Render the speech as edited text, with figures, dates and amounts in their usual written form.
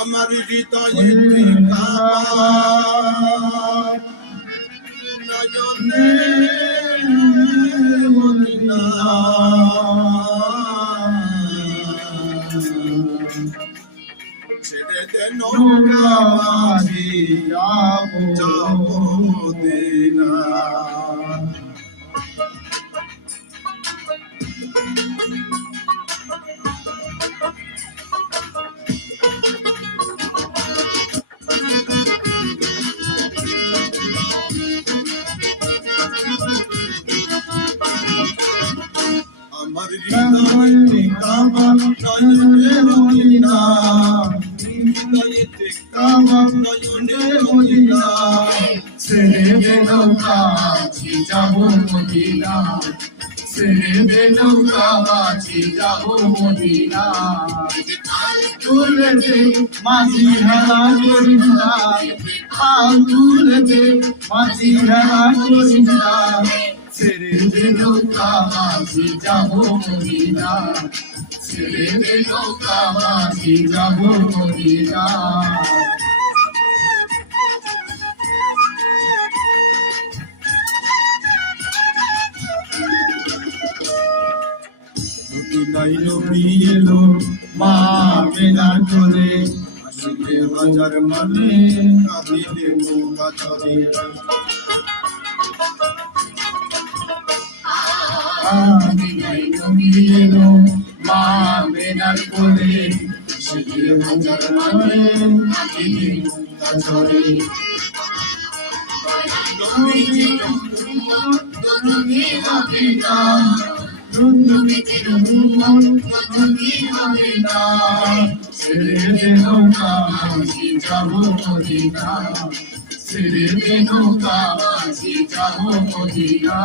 আমার হৃদয়ে নয়নে মদিনা ছেড়ে দে নৌকা মাঝি যাবো মদিনা। আমার হৃদয়ে কাবা নয়নে মদিনা, হৃদয়ে কাবা নয়নে মদিনা, ছেড়ে দে নৌকা মাঝি যাবো মদিনা, ছেড়ে দে নৌকা মাঝি যাবো মদিনা। তুলে দে মাঝি হেলা করিস না, তুলে দে মাঝি হেলা করিস না, ছেড়ে দে নৌকা মাঝি যাবো মদিনা, ছেড়ে দে নৌকা মাঝি যাবো মদিনা। মদিনায় নবী এলো মা মেনার কোলে, আসিলে হাজার মানে কাঁদিলে নৌকা চলে। মদিনায় নবী এলো মা মেনার কোলে, আসিলে হাজার মানে কাঁদিলে নৌকা চলে। নবীজি তুমি হবে না, নবীজির উম্মত তুমি হবে না, ছেড়ে দে নৌকা মাঝি যাবো মদিনা, ছেড়ে দে নৌকা মাঝি যাবো মদিনা।